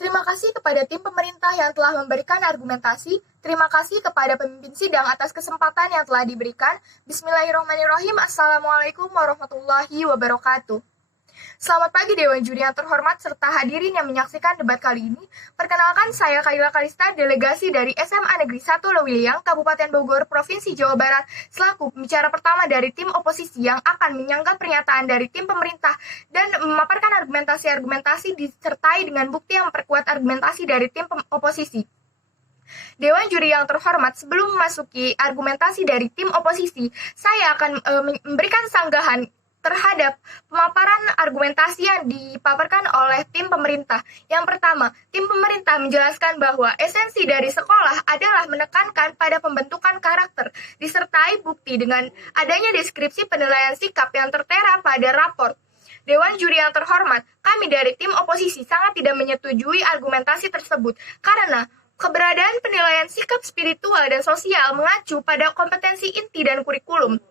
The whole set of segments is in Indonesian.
Terima kasih kepada tim pemerintah yang telah memberikan argumentasi. Terima kasih kepada pemimpin sidang atas kesempatan yang telah diberikan. Bismillahirrahmanirrahim. Assalamualaikum warahmatullahi wabarakatuh. Selamat pagi Dewan Juri yang terhormat serta hadirin yang menyaksikan debat kali ini. Perkenalkan saya Kaila Kalista, delegasi dari SMA Negeri 1 Lewiliang, Kabupaten Bogor, Provinsi Jawa Barat, selaku pembicara pertama dari tim oposisi yang akan menyanggah pernyataan dari tim pemerintah dan memaparkan argumentasi-argumentasi disertai dengan bukti yang memperkuat argumentasi dari tim oposisi. Dewan Juri yang terhormat, sebelum memasuki argumentasi dari tim oposisi, saya akan memberikan sanggahan terhadap pemaparan argumentasi yang dipaparkan oleh tim pemerintah. Yang pertama, tim pemerintah menjelaskan bahwa esensi dari sekolah adalah menekankan pada pembentukan karakter, disertai bukti dengan adanya deskripsi penilaian sikap yang tertera pada raport. Dewan Juri yang terhormat, kami dari tim oposisi sangat tidak menyetujui argumentasi tersebut, karena keberadaan penilaian sikap spiritual dan sosial mengacu pada kompetensi inti dan kurikulum.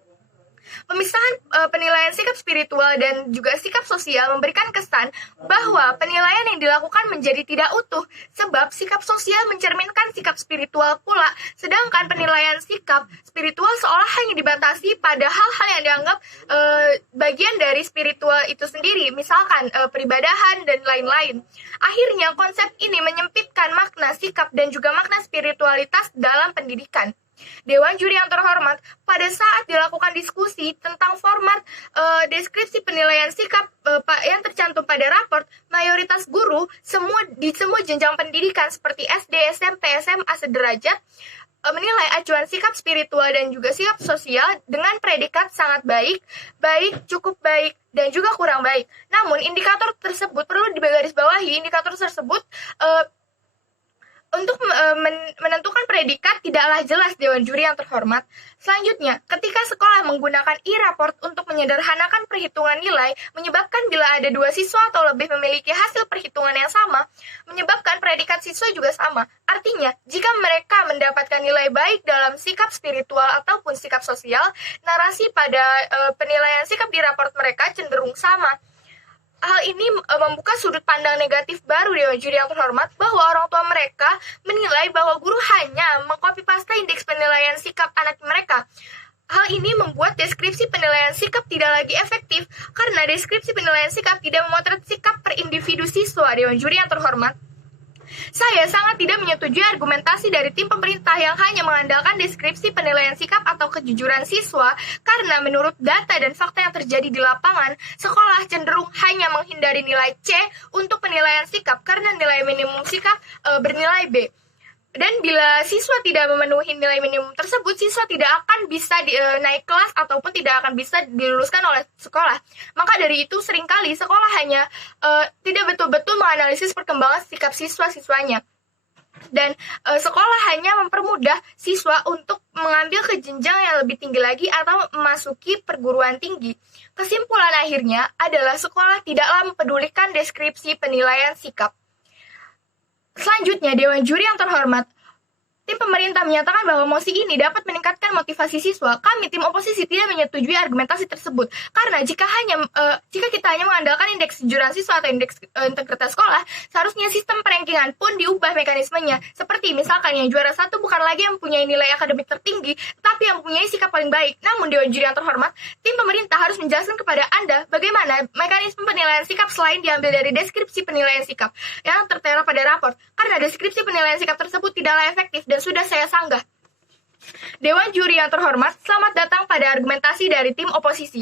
Pemisahan penilaian sikap spiritual dan juga sikap sosial memberikan kesan bahwa penilaian yang dilakukan menjadi tidak utuh, sebab sikap sosial mencerminkan sikap spiritual pula, sedangkan penilaian sikap spiritual seolah hanya dibatasi pada hal-hal yang dianggap bagian dari spiritual itu sendiri, misalkan peribadahan dan lain-lain. Akhirnya konsep ini menyempitkan makna sikap dan juga makna spiritualitas dalam pendidikan. Dewan Juri yang terhormat, pada saat dilakukan diskusi tentang format deskripsi penilaian sikap yang tercantum pada raport, mayoritas guru di semua jenjang pendidikan seperti SD, SMP, SMA sederajat menilai acuan sikap spiritual dan juga sikap sosial dengan predikat sangat baik, baik, cukup baik, dan juga kurang baik. Namun indikator tersebut perlu digarisbawahi, indikator tersebut untuk menentukan predikat tidaklah jelas Dewan Juri yang terhormat. Selanjutnya, ketika sekolah menggunakan e-raport untuk menyederhanakan perhitungan nilai, menyebabkan bila ada dua siswa atau lebih memiliki hasil perhitungan yang sama, menyebabkan predikat siswa juga sama. Artinya, jika mereka mendapatkan nilai baik dalam sikap spiritual ataupun sikap sosial, narasi pada penilaian sikap di raport mereka cenderung sama. Hal ini membuka sudut pandang negatif baru Dewan Juri yang terhormat, bahwa orang tua mereka menilai bahwa guru hanya mengcopy-paste indeks penilaian sikap anak mereka. Hal ini membuat deskripsi penilaian sikap tidak lagi efektif, karena deskripsi penilaian sikap tidak memotret sikap per individu siswa. Dewan Juri yang terhormat, saya sangat tidak menyetujui argumentasi dari tim pemerintah yang hanya mengandalkan deskripsi penilaian sikap atau kejujuran siswa, karena menurut data dan fakta yang terjadi di lapangan, sekolah cenderung hanya menghindari nilai C untuk penilaian sikap karena nilai minimum sikap bernilai B. Dan bila siswa tidak memenuhi nilai minimum tersebut, siswa tidak akan bisa naik kelas ataupun tidak akan bisa diluluskan oleh sekolah. Maka dari itu seringkali sekolah hanya tidak betul-betul menganalisis perkembangan sikap siswa-siswanya. Dan sekolah hanya mempermudah siswa untuk mengambil ke jenjang yang lebih tinggi lagi atau memasuki perguruan tinggi. Kesimpulan akhirnya adalah sekolah tidaklah mempedulikan deskripsi penilaian sikap. Selanjutnya, Dewan Juri yang terhormat, tim pemerintah menyatakan bahwa mosi ini dapat meningkatkan motivasi siswa. Kami, tim oposisi, tidak menyetujui argumentasi tersebut. Karena jika kita hanya mengandalkan indeks kejujuran siswa atau indeks integritas sekolah, seharusnya sistem perankingan pun diubah mekanismenya. Seperti misalkan yang juara 1 bukan lagi yang mempunyai nilai akademik tertinggi, tetapi yang mempunyai sikap paling baik. Namun, Dewan Juri yang terhormat, tim pemerintah harus menjelaskan kepada Anda bagaimana mekanisme penilaian sikap selain diambil dari deskripsi penilaian sikap yang tertera pada raport. Karena deskripsi penilaian sikap tersebut tidaklah efektif dan sudah saya sanggah. Dewan Juri yang terhormat, selamat datang pada argumentasi dari tim oposisi.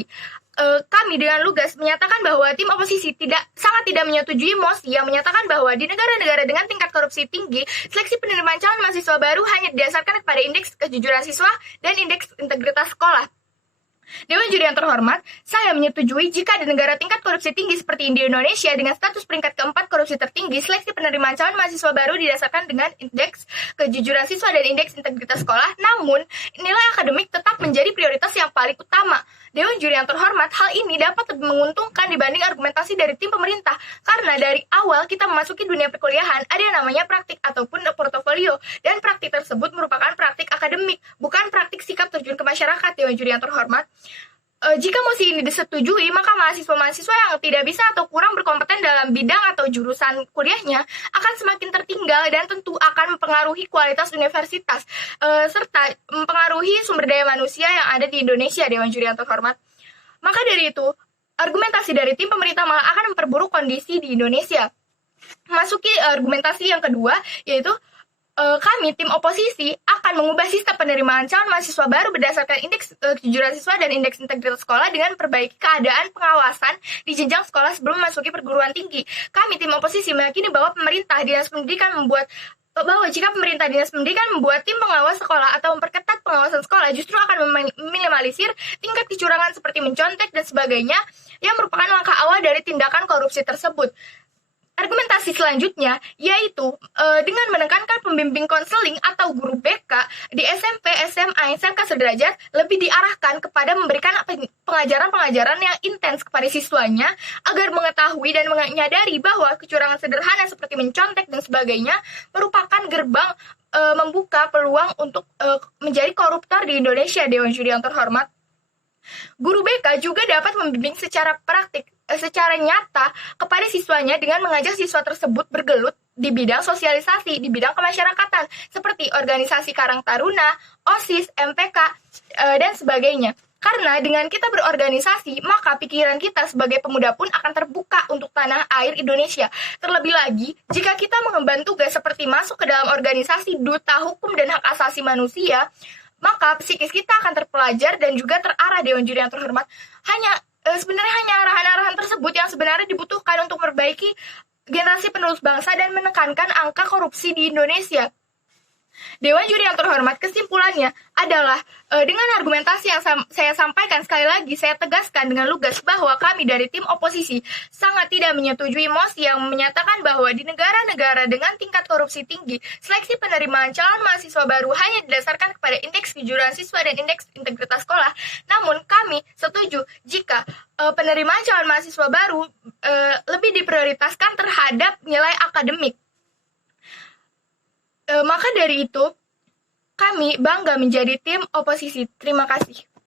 Kami dengan lugas menyatakan bahwa tim oposisi sangat tidak menyetujui mosi yang menyatakan bahwa di negara-negara dengan tingkat korupsi tinggi, seleksi penerimaan calon mahasiswa baru hanya didasarkan kepada indeks kejujuran siswa dan indeks integritas sekolah. Dewan Juri yang terhormat, saya menyetujui jika di negara tingkat korupsi tinggi seperti di Indonesia dengan status peringkat keempat korupsi tertinggi, seleksi penerimaan calon mahasiswa baru didasarkan dengan indeks kejujuran siswa dan indeks integritas sekolah, namun nilai akademik tetap menjadi prioritas yang paling utama. Dewan Juri yang terhormat, hal ini dapat lebih menguntungkan dibanding argumentasi dari tim pemerintah, karena dari awal kita memasuki dunia perkuliahan, ada yang namanya praktik ataupun portofolio, dan praktik tersebut merupakan praktik akademik, bukan praktik sikap terjun ke masyarakat. Dewan Juri yang terhormat, Jika mosi ini disetujui, maka mahasiswa-mahasiswa yang tidak bisa atau kurang berkompeten dalam bidang atau jurusan kuliahnya akan semakin tertinggal dan tentu akan mempengaruhi kualitas universitas, serta mempengaruhi sumber daya manusia yang ada di Indonesia, Dewan Juri yang terhormat. Maka dari itu, argumentasi dari tim pemerintah malah akan memperburuk kondisi di Indonesia. Masuki argumentasi yang kedua, yaitu kami, tim oposisi, akan mengubah sistem penerimaan calon mahasiswa baru berdasarkan indeks kejujuran siswa dan indeks integritas sekolah dengan perbaiki keadaan pengawasan di jenjang sekolah sebelum memasuki perguruan tinggi. Kami, tim oposisi, meyakini bahwa dinas pendidikan membuat tim pengawas sekolah atau memperketat pengawasan sekolah justru akan meminimalisir tingkat kecurangan seperti mencontek dan sebagainya yang merupakan langkah awal dari tindakan korupsi tersebut. Argumentasi selanjutnya yaitu dengan menekankan pembimbing konseling atau guru BK di SMP, SMA, SMK sederajat lebih diarahkan kepada memberikan pengajaran-pengajaran yang intens kepada siswanya agar mengetahui dan menyadari bahwa kecurangan sederhana seperti mencontek dan sebagainya merupakan gerbang membuka peluang untuk menjadi koruptor di Indonesia, Dewan Juri yang terhormat. Guru BK juga dapat membimbing secara nyata kepada siswanya dengan mengajak siswa tersebut bergelut di bidang sosialisasi, di bidang kemasyarakatan, seperti organisasi Karang Taruna, OSIS, MPK, dan sebagainya. Karena dengan kita berorganisasi, maka pikiran kita sebagai pemuda pun akan terbuka untuk tanah air Indonesia. Terlebih lagi, jika kita mengemban tugas seperti masuk ke dalam organisasi duta hukum dan hak asasi manusia, maka psikis kita akan terpelajar dan juga terarah, Dewan Juri yang terhormat. Sebenarnya hanya arahan-arahan tersebut yang sebenarnya dibutuhkan untuk memperbaiki generasi penerus bangsa dan menekankan angka korupsi di Indonesia. Dewan Juri yang terhormat, kesimpulannya adalah dengan argumentasi yang saya sampaikan, sekali lagi saya tegaskan dengan lugas bahwa kami dari tim oposisi sangat tidak menyetujui mosi yang menyatakan bahwa di negara-negara dengan tingkat korupsi tinggi, seleksi penerimaan calon mahasiswa baru hanya didasarkan kepada indeks kejujuran siswa dan indeks integritas sekolah. Namun kami setuju jika penerimaan calon mahasiswa baru lebih diprioritaskan terhadap nilai akademik. Maka dari itu, kami bangga menjadi tim oposisi. Terima kasih.